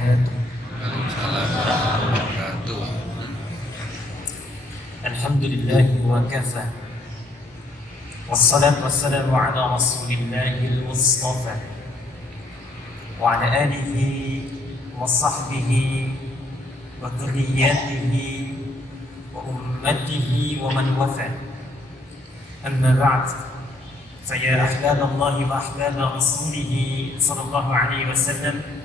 wabarakatuh. Waalaikumsalam warahmatullahi wabarakatuh. Alhamdulillahi wa kafa. Wassalatu wassalamu ala rasulillahil mustafa wa ala alihi wa sahbihi wa dhurriyyatihi wa ummatihi wa man wafa. Amma ba'd. Faya ahbaballahi wa ahbaba rasulihi sallallahu alaihi wasallam,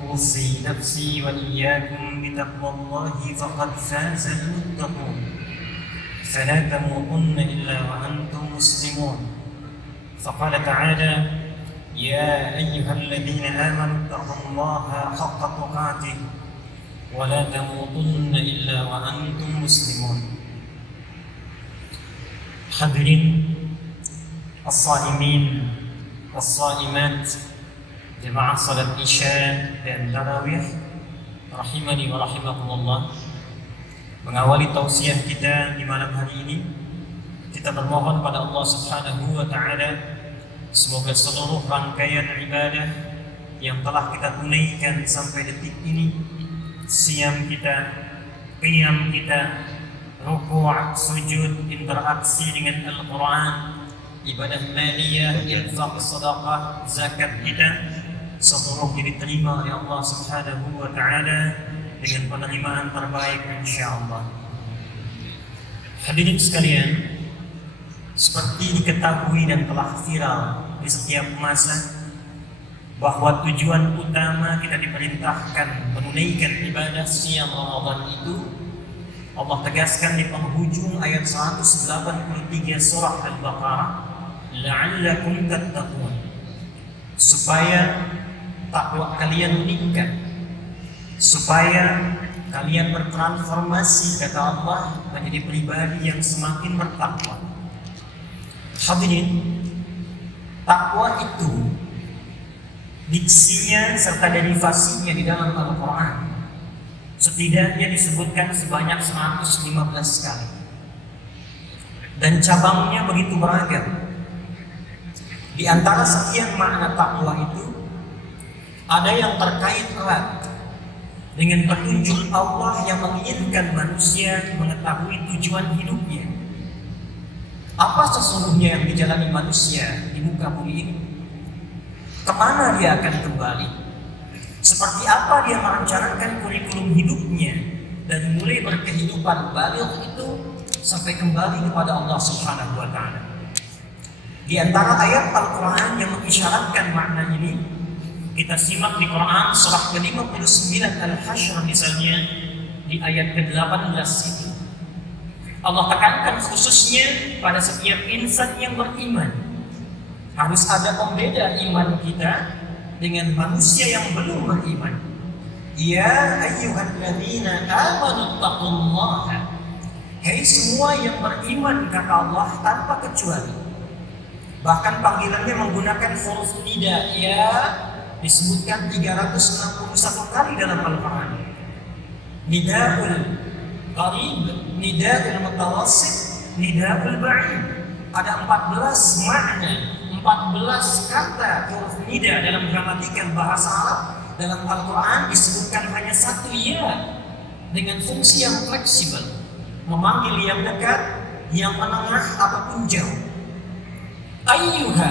أوصي نفسي وإياكم بتقوى الله فقد فاز المتقون فلا تموتن إلا وأنتم مسلمون. فقال تعالى: يا أيها الذين آمنوا اتقوا الله حق تقاته ولا تموتن إلا وأنتم مسلمون. Hadirin as-saimin was-saimat, jemaah salat Isya dan Tarawih rahimani wa rahimakumullah. Mengawali tausiah kita di malam hari ini, kita bermohon pada Allah Subhanahu wa taala semoga seluruh rangkaian ibadah yang telah kita tunaikan sampai detik ini, siam kita, qiyam kita, ruku', sujud, interaksi dengan Al-Quran, ibadah maliyah, infak, sedekah, zakat kita, seluruhnya diterima oleh Allah Subhanahu wa taala dengan penerimaan terbaik insyaallah. Hadirin sekalian, seperti diketahui dan telah viral di setiap masa bahwa tujuan utama kita diperintahkan menunaikan ibadah siang Ramadan itu Allah tegaskan di penghujung ayat 183 surah Al-Baqarah, la'allakum tattaqun, supaya takwa kalian meningkat, supaya kalian bertransformasi, kata Allah, menjadi pribadi yang semakin bertakwa. Hadirin, takwa itu diksinya serta derivasinya di dalam Al-Quran setidaknya disebutkan sebanyak 115 kali, dan cabangnya begitu beragam. Di antara sekian makna takwa itu, ada yang terkait erat dengan petunjuk Allah yang menginginkan manusia mengetahui tujuan hidupnya. Apa sesungguhnya yang dijalani manusia di muka bumi ini? Kemana dia akan kembali? Seperti apa dia merencanakan kurikulum hidupnya dari mulai berkehidupan baligh itu sampai kembali kepada Allah Subhanahu wa taala. Di antara ayat Al-Quran yang mengisyaratkan makna ini, kita simak di Quran surah ke-59 Al-Hasyr misalnya, di ayat ke-18 itu. Allah tekankan khususnya pada setiap insan yang beriman. Harus ada pembeda iman kita dengan manusia yang belum beriman. Ya ayyuhalladzina amanu taqullaha, hai semua yang beriman, kata Allah tanpa kecuali. Bahkan panggilannya menggunakan huruf nida, ya, disebutkan 361 kali dalam Al-Quran. Nida'ul qarib, nida'ul mutawassit, nida'ul ba'id. Ada 14 makna, 14 kata huruf nida dalam gramatikal bahasa Arab. Dalam Al-Quran disebutkan hanya satu ya, dengan fungsi yang fleksibel, memanggil yang dekat, yang menengah ataupun jauh. Ayyuha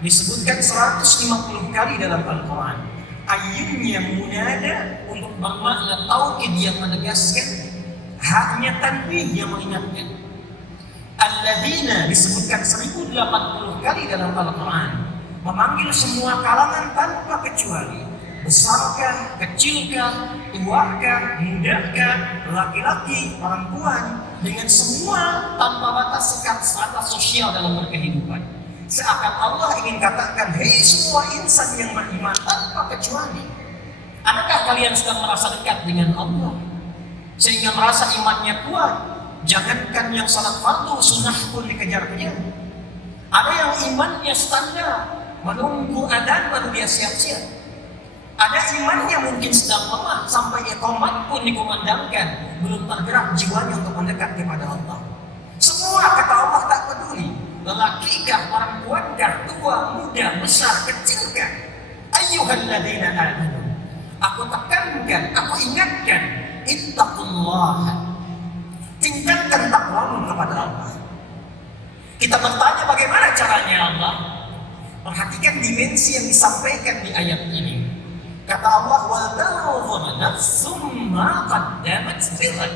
disebutkan 150 kali dalam Al-Quran. Ayyunya munada untuk bermakna taukid yang menegaskan, haknya tanbih yang mengingatkan. Alladzina disebutkan 1080 kali dalam Al-Quran, memanggil semua kalangan tanpa kecuali, besarkah, kecilkah, tuakah, mudakah, laki-laki, perempuan, dengan semua tanpa batas sekat strata sosial dalam berkehidupan. Seakan Allah ingin katakan, hei semua insan yang beriman tanpa kecuali, adakah kalian sedang merasa dekat dengan Allah sehingga merasa imannya kuat? Jangankan yang salat fardu, sunnah pun dikejar-kejar. Ada yang imannya standar, menunggu adzan baru dia siap-siap. Ada imannya mungkin sedang lemah, sampai iqamat pun dikumandangkan, belum tergerak jiwanya untuk mendekat kepada Allah. Semua kata Allah tak peduli, lelakikah, perempuankah, tua, muda, besar, kecilkah. Ayyuhalladzina amanu, Aku tekankan, aku ingatkan, ittaqullah. Tingkatkan takwamu kepada Allah. Kita bertanya bagaimana caranya Allah? Perhatikan dimensi yang disampaikan di ayat ini. Kata Allah, "Wa tanzur nafsum ma qaddamat lighad."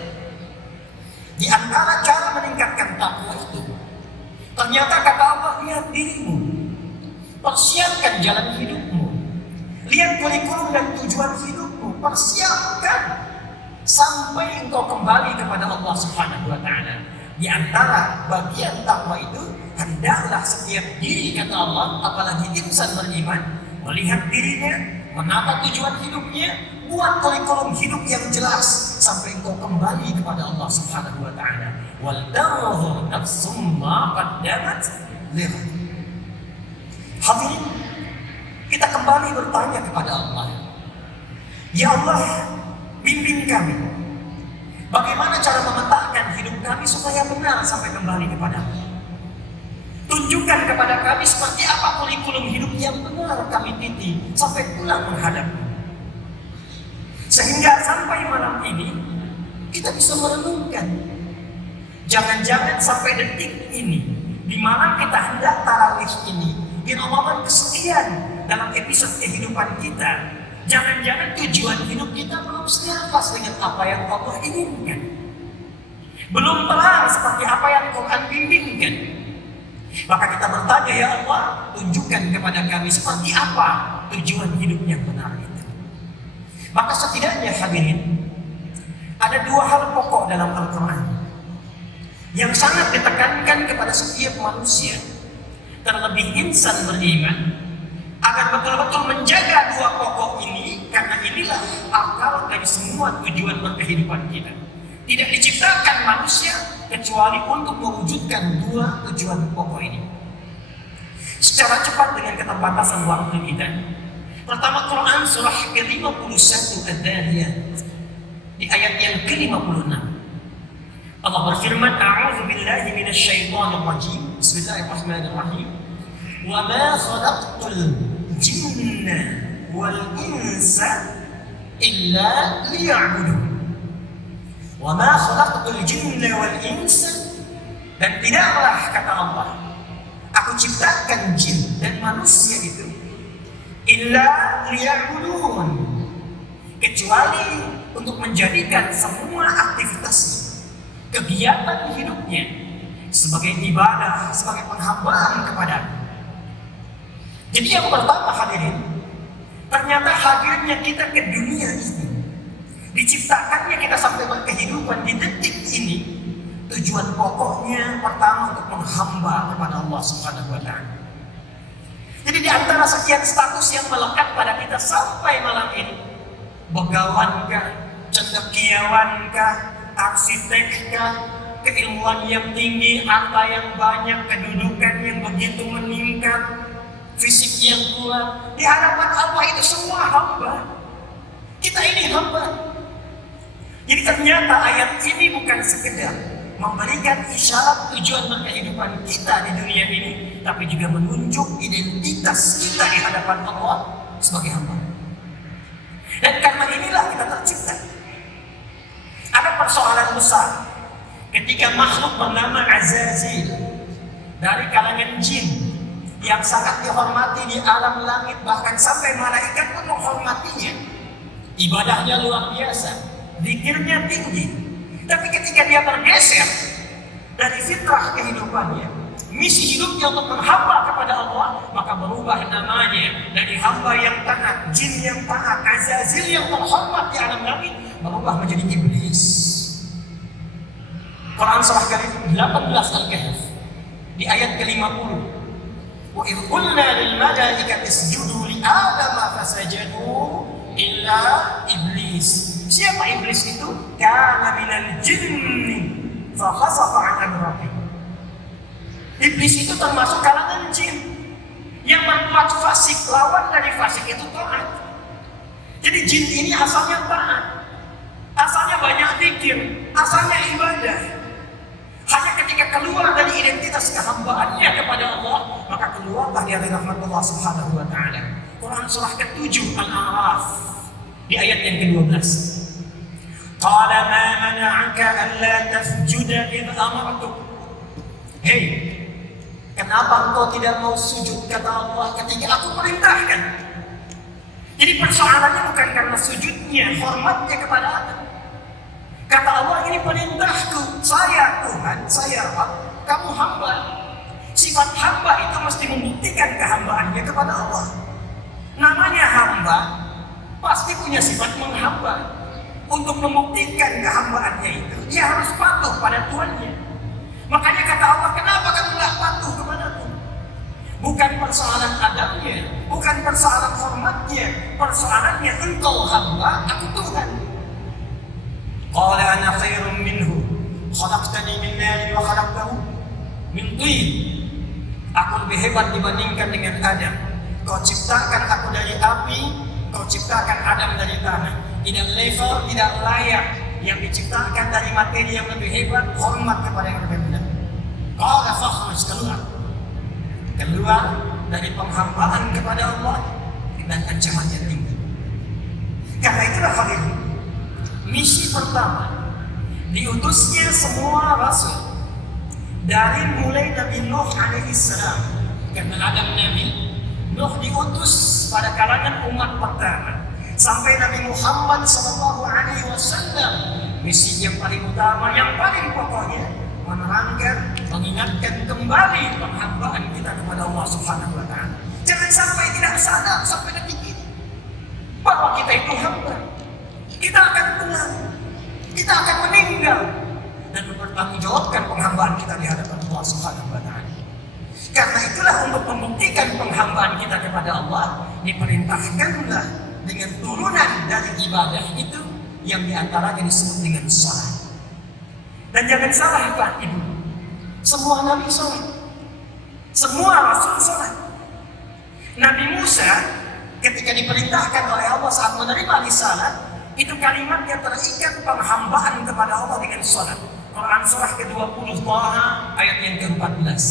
Di antara cara meningkatkan takwa itu, ternyata kata Allah, lihat dirimu, persiapkan jalan hidupmu, lihat kurikulum dan tujuan hidupmu, persiapkan sampai engkau kembali kepada Allah Subhanahu wa Ta'ala. Di antara bagian takwa itu, hendaklah setiap diri, kata Allah, apalagi insan beriman, melihat dirinya, menata tujuan hidupnya, buat kurikulum hidup yang jelas sampai engkau kembali kepada Allah Subhanahu wa Ta'ala. Wal tanzur nafsum ma qaddamat lighad. Hadirin, kita kembali bertanya kepada Allah. Ya Allah, bimbing kami. Bagaimana cara memetakan hidup kami supaya benar sampai kembali kepadamu? Tunjukkan kepada kami seperti apa kurikulum hidup yang benar kami titi sampai pulang menghadapmu. Sehingga sampai malam ini kita bisa merenungkan. Jangan-jangan sampai detik ini, di malam kita hendak tarawih ini, di Ramadan kesekian dalam episode kehidupan kita, jangan-jangan tujuan hidup kita belum selaras dengan apa yang Allah inginkan. Belum terang seperti apa yang Quran bimbingkan. Maka kita bertanya, ya Allah, tunjukkan kepada kami seperti apa tujuan hidup yang benar itu. Maka setidaknya hadirin, ada dua hal pokok dalam Al-Quran yang sangat ditekankan kepada setiap manusia, terlebih insan beriman, agar betul-betul menjaga dua pokok ini, karena inilah akal dari semua tujuan berkehidupan kita. Tidak diciptakan manusia kecuali untuk mewujudkan dua tujuan pokok ini. Secara cepat dengan keterbatasan waktu kita, pertama Quran surah ke-51 Ad-Dariyat di ayat yang ke-56. Allah berfirman, "A'udzu billahi minasyaitonir rajim. Bismillahirrahmanirrahim. Wa ma khalaqtul jinna wal insa illa liya'budun." Wa ma khalaqtul jinna wal insa, dan tidaklah, kata Allah, aku ciptakan jin dan manusia itu illa liya'budun, kecuali untuk menjadikan semua aktivitasnya, kegiatan hidupnya sebagai ibadah, sebagai penghambaan kepada-Ku. Jadi yang pertama hadirin, ternyata hadirnya kita ke dunia ini, diciptakannya kita sampai berkehidupan di detik ini, tujuan pokoknya pertama untuk menghamba kepada Allah Subhanahu wa Ta'ala. Jadi di antara sekian status yang melekat pada kita sampai malam ini, begawankah, cendekiawankah, arsitekkah, keilmuan yang tinggi, harta yang banyak, kedudukan yang begitu meningkat, fisik yang kuat, di hadapan Allah itu semua hamba. Kita ini hamba. Jadi ternyata ayat ini bukan sekedar memberikan isyarat tujuan berkehidupan kita di dunia ini, tapi juga menunjuk identitas kita di hadapan Allah sebagai hamba. Dan karena inilah kita tercipta. Ada persoalan besar ketika makhluk bernama Azazil dari kalangan jin yang sangat dihormati di alam langit, bahkan sampai malaikat pun menghormatinya. Ibadahnya luar biasa, zikirnya tinggi. Tapi ketika dia bergeser dari fitrah kehidupannya, misi hidupnya untuk menghamba kepada Allah, maka berubah namanya dari hamba yang taat, jin yang taat, Azazil yang terhormat di alam langit, berubah menjadi iblis. Quran surah ke-18 Al-Kahf di ayat ke-50. Wa idh qulna lil malaikati isjudu li Adama fasajadu illa iblis. Siapa iblis itu? Kana minal jinni fa khasafa 'an amri rabbih. Iblis itu termasuk kalangan jin yang berbuat fasik. Lawan dari fasik itu taat. Jadi jin ini asalnya taat, asalnya banyak zikir, asalnya ibadah. Hanya ketika keluar dari identitas kehambaannya kepada Allah, maka keluarlah dari rahmat Allah Subhanahu wa Ta'ala. Quran surah ke-7 Al-A'raf Di ayat yang ke-12. Qala ma mana'aka alla tasjuda id amartuk. Hei, kenapa engkau tidak mau sujud, kata Allah, ketika aku perintahkan? Jadi persoalannya bukan karena sujudnya, hormatnya kepada Adam. Kata Allah, ini perintahku, saya Tuhan, saya Rabb, kamu hamba. Sifat hamba itu mesti membuktikan kehambaannya kepada Allah. Namanya hamba pasti punya sifat menghamba. Untuk membuktikan kehambaannya itu, dia harus patuh pada Tuhannya. Makanya kata Allah, kenapa kamu tidak patuh kepadaku? Bukan persoalan adabnya, bukan persoalan hormatnya, persoalannya engkau hamba, aku Tuhan. Qala ana khairum minhu, khalaqtani min narin wa khalaqtahu min tin. Aku lebih hebat dibandingkan dengan Adam. Kau ciptakan aku dari api, kau ciptakan Adam dari tanah. Tidak level, tidak layak. Yang diciptakan dari materi yang lebih hebat, hormat kepada yang lebih rendah. Qala fakhruj, keluar dari penghambaan kepada Allah dan ancaman yang tinggi. Karena itulah hadir. Misi pertama, diutusnya semua rasul dari mulai Nabi Nuh alaihissalam, karena Adam Nabi, Nuh diutus pada kalangan umat pertama, sampai Nabi Muhammad SAW. Misi yang paling utama, yang paling pokoknya, menerangkan, mengingatkan kembali penghambaan kita kepada Allah Subhanahu wa Ta'ala. Jangan sampai tidak sadar sampai detik ini bahwa kita itu hamba. Kita akan pulang, kita akan meninggal dan mempertanggungjawabkan penghambaan kita di hadapan Allah Subhanahu wa Ta'ala. Karena itulah untuk membuktikan penghambaan kita kepada Allah, diperintahkanlah dengan turunan dari ibadah itu yang diantaranya disebut dengan salat. Dan jangan salah Pak Ibu, semua Nabi salat, semua Rasul salat. Nabi Musa ketika diperintahkan oleh Allah saat menerima risalah, itu kalimatnya terikat penghambaan kepada Allah dengan salat. Quran surah ke-20 Taha ayat yang ke-14.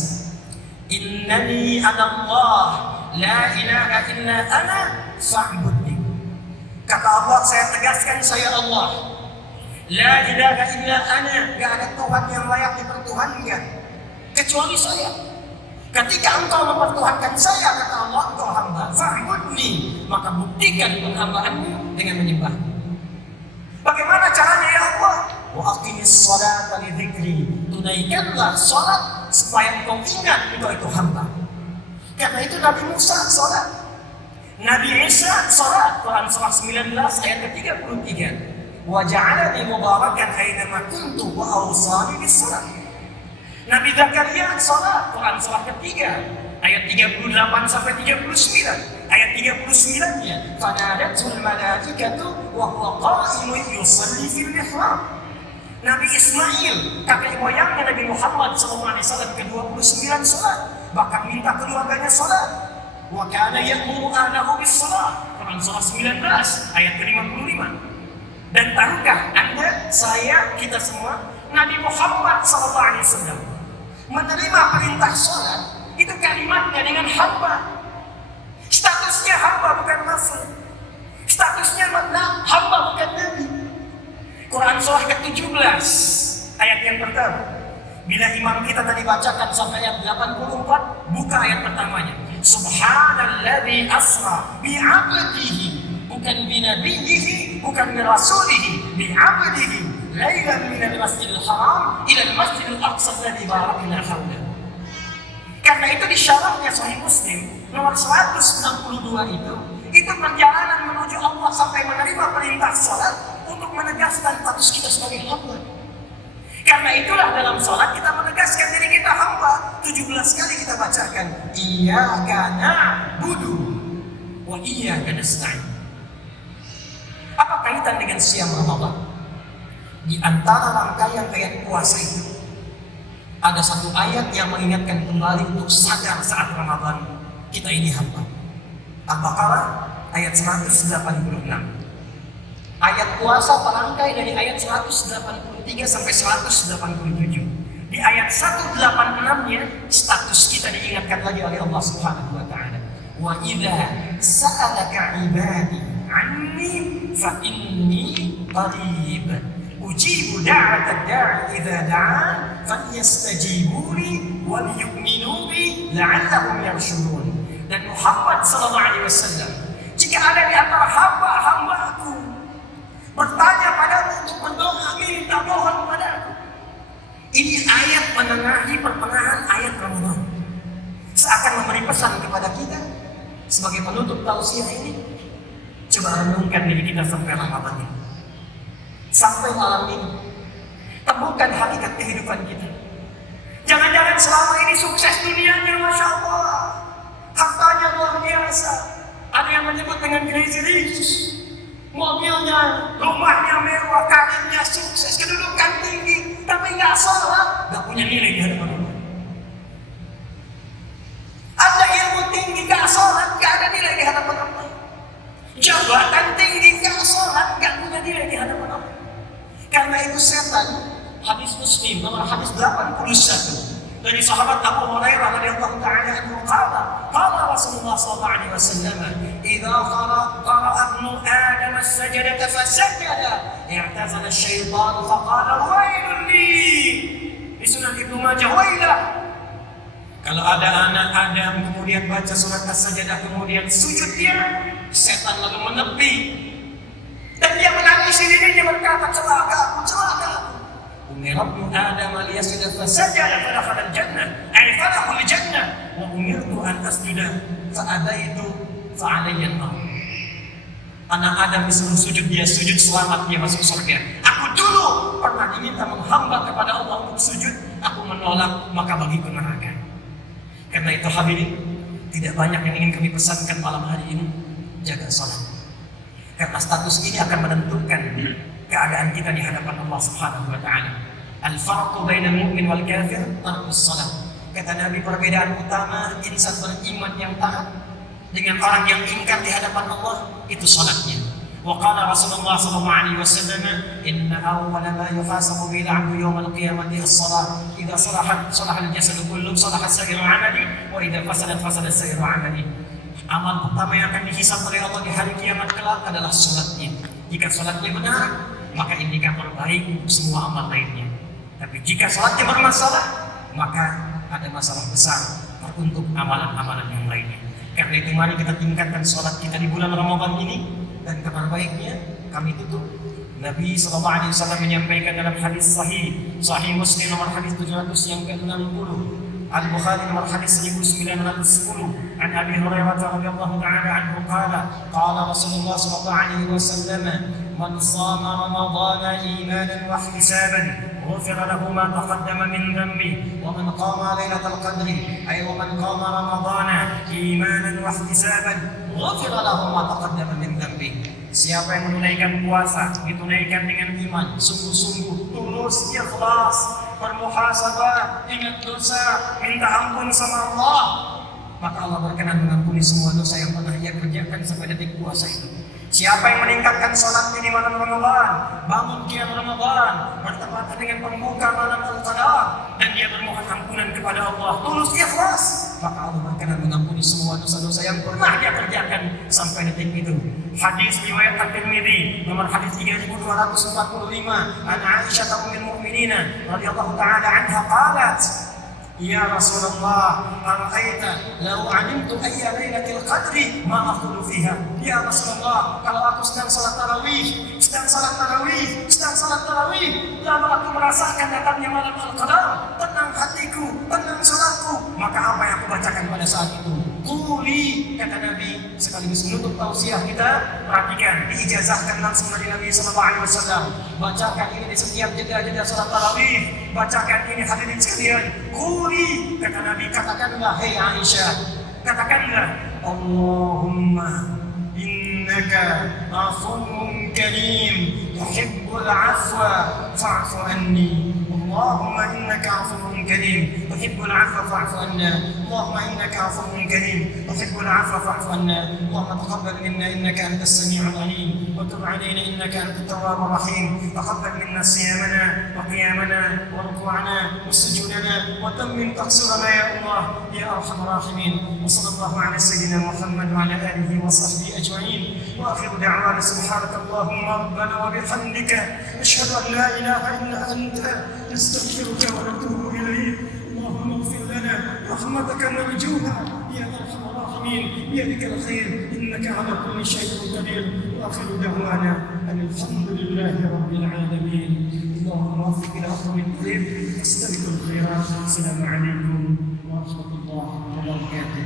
Innani anallah la ilaha illa ana fa'budni. Kata Allah, saya tegaskan, saya Allah. La ilaha illa ana, gak ada Tuhan yang layak dipertuhankan kecuali saya. Ketika engkau mempertuhankan saya, kata Allah, engkau hamba. Fa'budni, maka buktikan penghambaanmu dengan menyembah. Bagaimana caranya ya Allah? Wa aqimis sholata li dzikri. Tunaikanlah salat supaya engkau ingat engkau itu hamba. Karena itu Nabi Musa salat, Nabi Isa salat. Quran surah 19 ayat ke-33. Wa ja'alani mubarakan aina ma kuntu wa awsani bis salat. Nabi Zakaria salat. Quran surah ketiga ayat 38 sampai 39. Ayat 39-nya, fanadatul malaikatu wa huwa qa'imun yusalli fil mihrab. Nabi Ismail, kakek moyangnya Nabi Muhammad SAW ke-29 salat, bahkan minta keluarganya salat. Wa kana ya'muru ahlahu bis salat. Quran surah 19 ayat ke-55. Dan tahukah Anda, saya, kita semua, Nabi Muhammad SAW menerima perintah salat, itu kalimatnya dengan hamba. Statusnya hamba bukan rasul. Statusnya hamba bukan nabi. Quran surah ke-17 ayat yang pertama. Bila imam kita tadi bacakan sampai ayat 84, buka ayat pertamanya. Subhanalladzi asra bi'abdihi, bukan binabiyyihi, bukan birasulihi, bi'abdihi lailan minal masjidil haram ila al-masjidil aqsa alladzi barakna hawlahu. Karena itu di syarahnya Sahih Muslim nomor 162 itu perjalanan menuju Allah sampai menerima perintah salat untuk menegaskan status kita sebagai hamba. Karena itulah dalam salat kita menegaskan diri kita hamba. 17 kali kita bacakan iyyaka na'budu wa iyyaka nasta'in. Apa kaitan dengan siang Ramadan? Di antara rangkaian ayat puasa itu ada satu ayat yang mengingatkan kembali untuk sadar saat Ramadan kita ini hamba. Al-Baqarah ayat 186. Ayat puasa terangkai dari ayat 183 sampai 187. Di ayat 186-nya status kita diingatkan lagi oleh Allah Subhanahu wa Ta'ala. Wa idza sa'alaka 'ibadi 'anni fa inni qarib ujibu da'watad da'i idza da'an falyastajibu li wal yu'minu bi la'allahum yarshudun. Dan Muhammad sallallahu alaihi wasallam, jika ada di antara hamba-hambaku bertanya padamu untuk berdoa, minta mohon padaku. Ini ayat menengahi pertengahan ayat Ramadan. Seakan memberi pesan kepada kita sebagai penutup tausiah ini. Coba renungkan diri kita sampai Ramadan ini, sampai malam ini. Temukan hakikat kehidupan kita. Jangan-jangan selama ini sukses dunianya, Masya Allah, hartanya luar biasa. Ada yang menyebut dengan crazy rich, mobilnya, rumahnya mewah, karirnya sukses, kedudukan tinggi, tapi nggak sholat, nggak punya nilai di hadapan Allah. Ada ilmu tinggi, nggak sholat, nggak ada nilai di hadapan Allah. Jabatan tinggi, nggak sholat, nggak punya nilai di hadapan Allah. Karena itu setan, hadis Muslim nomor hadis 81 dari sahabat Abu Hurairah radhiyallahu ta'ala anhu qala Rasulullah sallallahu alaihi wasallam, idza qara'a ibnu adam as-sajdata fasajada i'tazala asy-syaitan faqala wailun li. Di Sunan Ibnu Majah, wailah. Kalau ada anak Adam kemudian baca surat as-sajdah kemudian sujud dia, setan lalu menepi dan dia menangisi dirinya berkata, celaka aku, celaka aku. Umirtu Adam liyasjuda fasajada fadakhala al-jannah, ay fadakhala al-jannah, wa umirtu an asjuda fa abaitu fa alayya an-nar. Anak Adam disuruh sujud, dia sujud, selamat, dia masuk surga. Aku dulu pernah diminta menghamba kepada Allah untuk sujud, aku menolak, maka bagiku neraka. Karena itu hadirin, tidak banyak yang ingin kami pesankan malam hari ini, jaga salat. Karena status ini akan menentukan keadaan kita di hadapan Allah Subhanahu wa taala. Al-farqu bainal mu'min wal kafir tarkus salat. Kata Nabi, perbedaan utama insan beriman yang taat dengan orang yang ingkar di hadapan Allah itu salatnya. Wa qala Rasulullah sallallahu alaihi wasallam, inna awwala ma yuhasabu bil 'abdu yawm al-qiyamati as-salah. Idza salahat salaha al-jasadu kullu, salaha sa'iru 'amali, wa idza fasadat fasada sa'iru 'amali. Amal pertama yang akan dihisab oleh Allah di hari kiamat kelak adalah salatnya. Jika salatnya benar, maka indikator baik untuk semua amal lainnya. Tapi jika salatnya bermasalah, maka ada masalah besar untuk amalan-amalan yang lainnya. Karena itu mari kita tingkatkan salat kita di bulan Ramadan ini. Dan kabar baiknya kami tutup. Nabi SAW menyampaikan dalam hadis sahih Muslim nomor hadis 700 yang ke-60, Al-Bukhari nomor hadis 1910, an Abi Hurairah radhiyallahu ta'ala anhu qala Rasulullah sallallahu alaihi wasallam, man shama Ramadhana imanan wa ihtisaban غفر له ما تقدم من ذنبه ومن قام ليلة القدر أي ومن قام رمضان إيمانا واحتسابا غفر له ما تقدم من ذنبه. Siapa yang menunaikan puasa ditunaikan dengan iman, sungguh-sungguh, tulus, ikhlas, bermuhasabah, ingat dosa, minta ampun sama Allah, maka Allah berkenan mengampuni semua dosa yang pernah ia kerjakan sampai detik puasa itu. Siapa yang meningkatkan sholatnya di malam Ramadan, bangun qiyam Ramadan, bertepatan dengan pembuka malam Al-Qadar, dan dia bermohon ampunan kepada Allah, tulus ikhlas, maka Allah berkenan mengampuni semua dosa-dosa yang pernah dia kerjakan sampai detik itu. Hadis riwayat At-Tirmidzi nomor hadis 3245, an Aisyah ummul mukminin radhiyallahu ta'ala anha qalat, ya Rasulullah, ara'aita law 'alimtu ayya lailatul qadri ma aqulu fiha. Ya Rasulullah, kalau aku sedang salat tarawih, lalu aku merasakan datangnya malam Al-Qadar, tenang hatiku, tenang salatku, maka apa yang aku bacakan pada saat itu? Quli, kata Nabi, sekaligus menutup tausiah kita, perhatikan, diijazahkan langsung dari Nabi sallallahu alaihi wasallam. Bacakan ini di setiap jeda-jeda salat tarawih, bacakan ini hadirin sekalian. Quli, kata Nabi, katakanlah, hei Aisyah, katakanlah, Allahumma innaka afuwwun karim tuhibbul afwa fa'fu anni. Allahumma innaka afuwwun karim tuhibbul afwa fa'fu anna. Allahumma innaka afuwwun karim tuhibbul afwa fa'fu anna. Allahumma taqabbal minna innaka antas sami'ul 'alim wa tub 'alaina innaka antat tawwabur rahim. Taqabbal minna siyamana wa qiyamana wa ruku'ana wa sujudana wa tammim taqsirana ya Allah ya arhamar rahimin. Wa sallallahu ala sayyidina Muhammad wa ala alihi wa sahbihi ajma'in. وآخر دعوانا سبحانك اللهم ربنا وبحمدك نشهد أن لا إله إلا أنت نستغفرك ونتوب إليك. اللهم اغفر لنا رحمتك نرجوها يا أرحم الراحمين بيدك الخير إنك على كل شيء قدير. وآخر دعوانا أن الحمد لله رب العالمين. اللهم وفق إلى أفضل الطريق واستبقوا الخيرات. السلام عليكم ورحمة الله وبركاته.